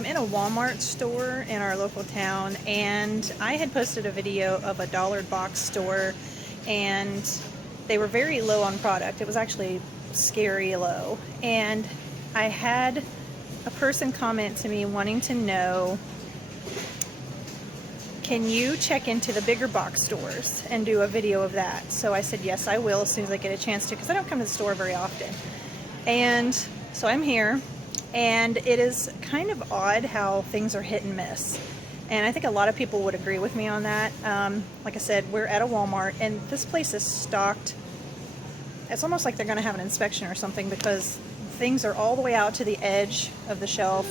I'm in a Walmart store in our local town, and I had posted a video of a dollar box store, and they were very low on product. It was actually scary low. And I had a person comment to me wanting to know, can you check into the bigger box stores and do a video of that? So I said, yes, I will as soon as I get a chance to, because I don't come to the store very often. And so I'm here, and it is kind of odd how things are hit and miss. And I think a lot of people would agree with me on that. Like I said, we're at a Walmart, and this place is stocked. It's almost like they're going to have an inspection or something, because things are all the way out to the edge of the shelf.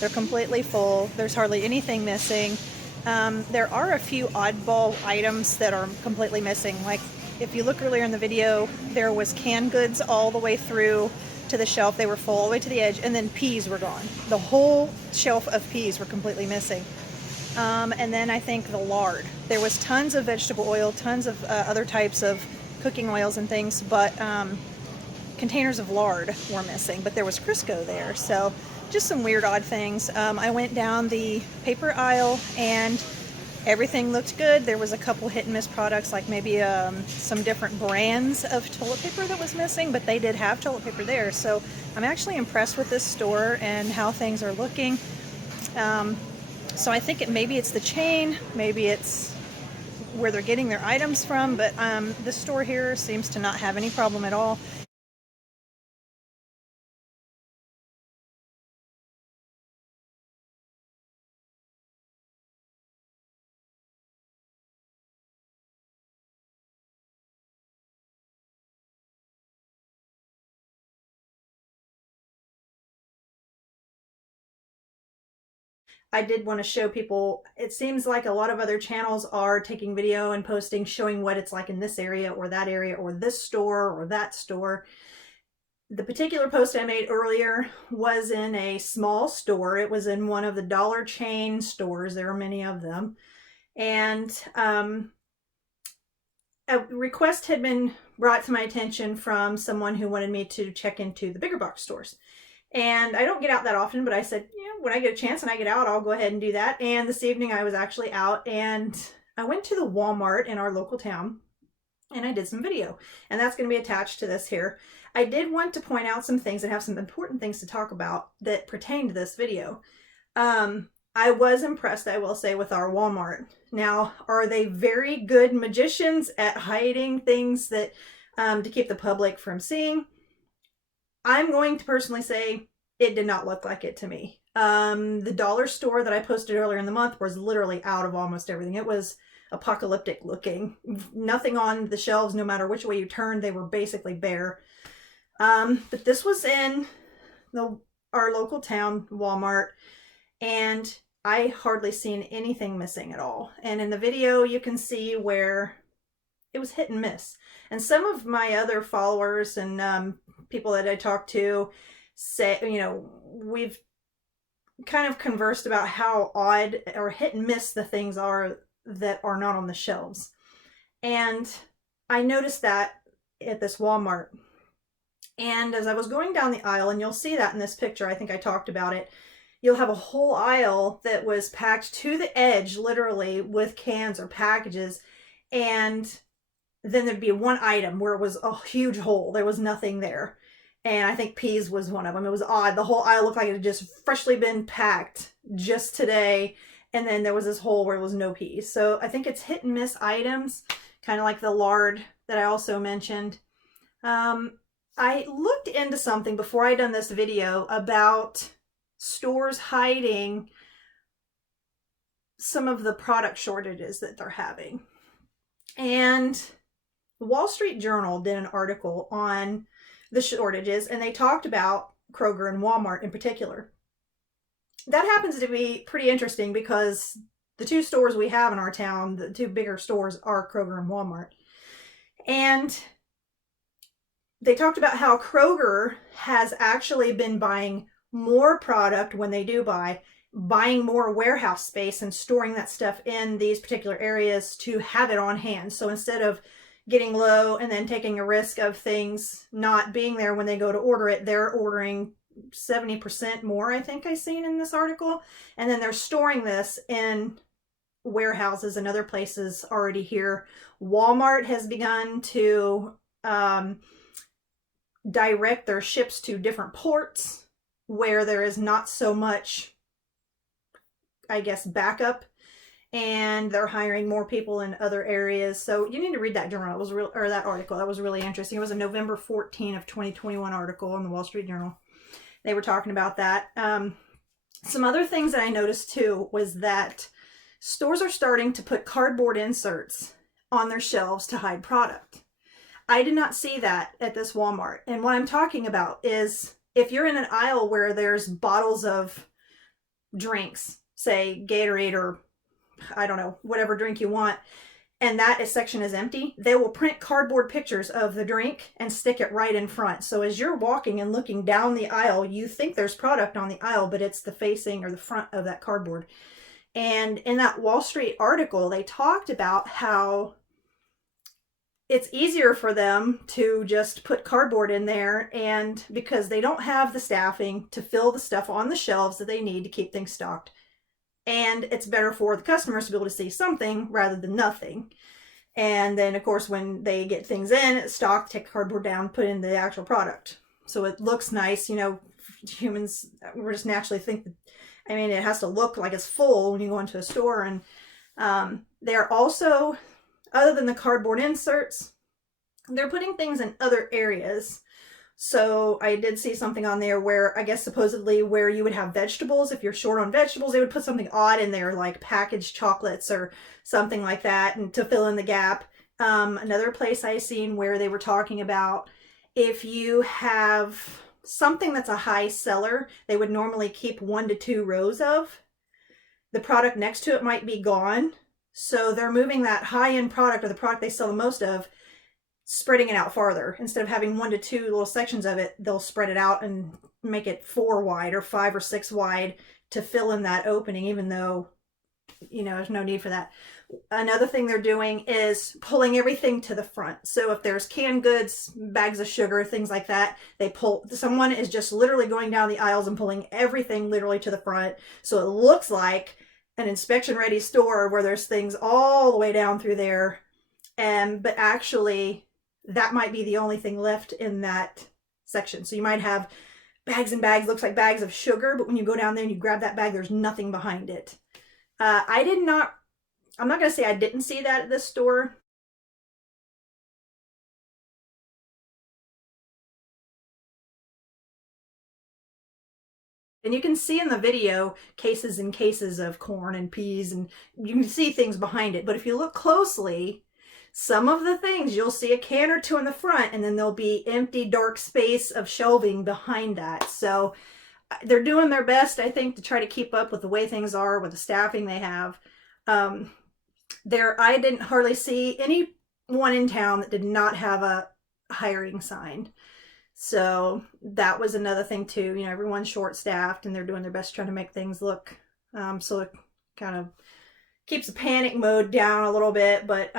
They're completely full. There's hardly anything missing. There are a few oddball items that are completely missing. Like if you look earlier in the video, there was canned goods all the way through to the shelf. They were full all the way to the edge, and then peas were gone. The whole shelf of peas were completely missing. And then I think the lard. There was tons of vegetable oil, tons of other types of cooking oils and things, but containers of lard were missing, but there was Crisco there. So just some weird, odd things. I went down the paper aisle, and everything looked good. There was a couple hit and miss products, like maybe some different brands of toilet paper that was missing, but they did have toilet paper there. So I'm actually impressed with this store and how things are looking. So I think maybe it's the chain, maybe it's where they're getting their items from, but this store here seems to not have any problem at all. I did want to show people, it seems like a lot of other channels are taking video and posting showing what it's like in this area or that area or this store or that store. The particular post I made earlier was in a small store. It was in one of the dollar chain stores. There are many of them. And a request had been brought to my attention from someone who wanted me to check into the bigger box stores. And I don't get out that often, but I said, yeah, when I get a chance and I get out, I'll go ahead and do that. And this evening I was actually out, and I went to the Walmart in our local town, and I did some video, and that's going to be attached to this here. I did want to point out some things and have some important things to talk about that pertain to this video. I was impressed, I will say, with our Walmart. Now, are they very good magicians at hiding things that to keep the public from seeing? I'm going to personally say it did not look like it to me. The dollar store that I posted earlier in the month was literally out of almost everything. It was apocalyptic looking. Nothing on the shelves, no matter which way you turned, they were basically bare. But this was in our local town, Walmart, and I hardly seen anything missing at all. And in the video, you can see where it was hit and miss. And some of my other followers and people that I talk to say, you know, we've kind of conversed about how odd or hit and miss the things are that are not on the shelves. And I noticed that at this Walmart. And as I was going down the aisle, and you'll see that in this picture, I think I talked about it, you'll have a whole aisle that was packed to the edge, literally, with cans or packages. And then there'd be one item where it was a huge hole. There was nothing there. And I think peas was one of them. It was odd. The whole aisle looked like it had just freshly been packed just today. And then there was this hole where it was no peas. So I think it's hit and miss items, kind of like the lard that I also mentioned. I looked into something before I done this video about stores hiding some of the product shortages that they're having. And the Wall Street Journal did an article on the shortages, and they talked about Kroger and Walmart in particular. That happens to be pretty interesting because the two stores we have in our town, the two bigger stores, are Kroger and Walmart. And they talked about how Kroger has actually been buying more product when they do buying more warehouse space and storing that stuff in these particular areas to have it on hand. So instead of getting low and then taking a risk of things not being there when they go to order it, they're ordering 70% more, I think I seen in this article. And then they're storing this in warehouses and other places already here. Walmart has begun to direct their ships to different ports where there is not so much, I guess, backup, and they're hiring more people in other areas. So you need to read that journal. It was real, or that article. That was really interesting. It was a November 14 of 2021 article in the Wall Street Journal. They were talking about that. Some other things that I noticed too was that stores are starting to put cardboard inserts on their shelves to hide product. I did not see that at this Walmart. And what I'm talking about is if you're in an aisle where there's bottles of drinks, say Gatorade or I don't know, whatever drink you want, and that section is empty, they will print cardboard pictures of the drink and stick it right in front. So as you're walking and looking down the aisle, you think there's product on the aisle, but it's the facing or the front of that cardboard. And in that Wall Street article, they talked about how it's easier for them to just put cardboard in there, and because they don't have the staffing to fill the stuff on the shelves that they need to keep things stocked. And it's better for the customers to be able to see something rather than nothing. And then, of course, when they get things in, stock, take the cardboard down, put in the actual product. So it looks nice. You know, humans, we're just naturally think that, I mean, it has to look like it's full when you go into a store. And they're also, other than the cardboard inserts, they're putting things in other areas. So I did see something on there where I guess supposedly where you would have vegetables, if you're short on vegetables, they would put something odd in there like packaged chocolates or something like that, and to fill in the gap. Another place I seen where they were talking about if you have something that's a high seller, they would normally keep 1 to 2 rows of. The product next to it might be gone. So they're moving that high-end product, or the product they sell the most of, spreading it out farther. Instead of having 1 to 2 little sections of it, they'll spread it out and make it 4 wide or 5 or 6 wide to fill in that opening, even though, you know, there's no need for that. Another thing they're doing is pulling everything to the front. So if there's canned goods, bags of sugar, things like that, they pull, someone is just literally going down the aisles and pulling everything literally to the front. So it looks like an inspection ready store where there's things all the way down through there. But actually, that might be the only thing left in that section. So you might have bags and bags, looks like bags of sugar, but when you go down there and you grab that bag, there's nothing behind it. I'm not going to say I didn't see that at this store. And you can see in the video cases and cases of corn and peas, and you can see things behind it. But if you look closely, some of the things, you'll see a can or two in the front, and then there'll be empty, dark space of shelving behind that. So they're doing their best, I think, to try to keep up with the way things are, with the staffing they have. I didn't hardly see anyone in town that did not have a hiring sign. So that was another thing too. You know, everyone's short-staffed, and they're doing their best trying to make things look, so it kind of keeps the panic mode down a little bit. But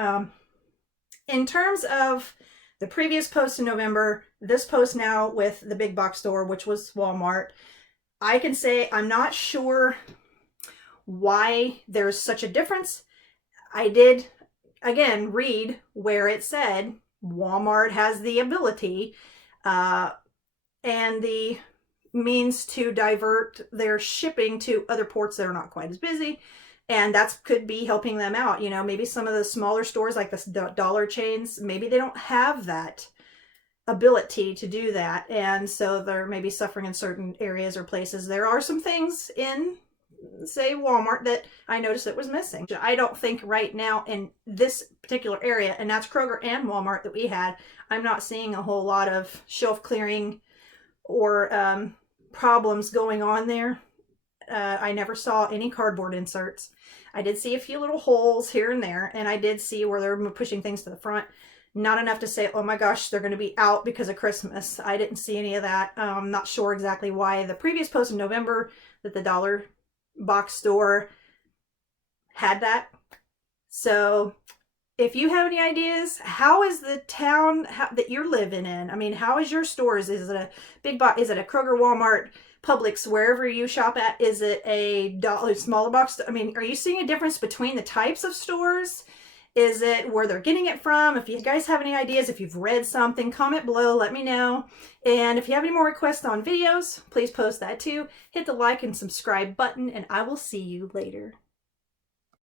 in terms of the previous post in November, this post now with the big box store, which was Walmart, I can say I'm not sure why there's such a difference. I did, again, read where it said Walmart has the ability and the means to divert their shipping to other ports that are not quite as busy. And that could be helping them out. You know, maybe some of the smaller stores like the dollar chains, maybe they don't have that ability to do that. And so they're maybe suffering in certain areas or places. There are some things in, say, Walmart that I noticed it was missing. I don't think right now in this particular area, and that's Kroger and Walmart that we had, I'm not seeing a whole lot of shelf clearing or problems going on there. I never saw any cardboard inserts. I did see a few little holes here and there, and I did see where they're pushing things to the front. Not enough to say, oh my gosh, they're going to be out because of Christmas. I didn't see any of that. I'm not sure exactly why the previous post in November that the dollar box store had that. So if you have any ideas, how is the town that you're living in? I mean, how is your stores? Is it a big box? Is it a Kroger, Walmart, Publix, wherever you shop at? Is it a smaller box? I mean, are you seeing a difference between the types of stores? Is it where they're getting it from? If you guys have any ideas, if you've read something, comment below, let me know. And if you have any more requests on videos, please post that too. Hit the like and subscribe button, and I will see you later.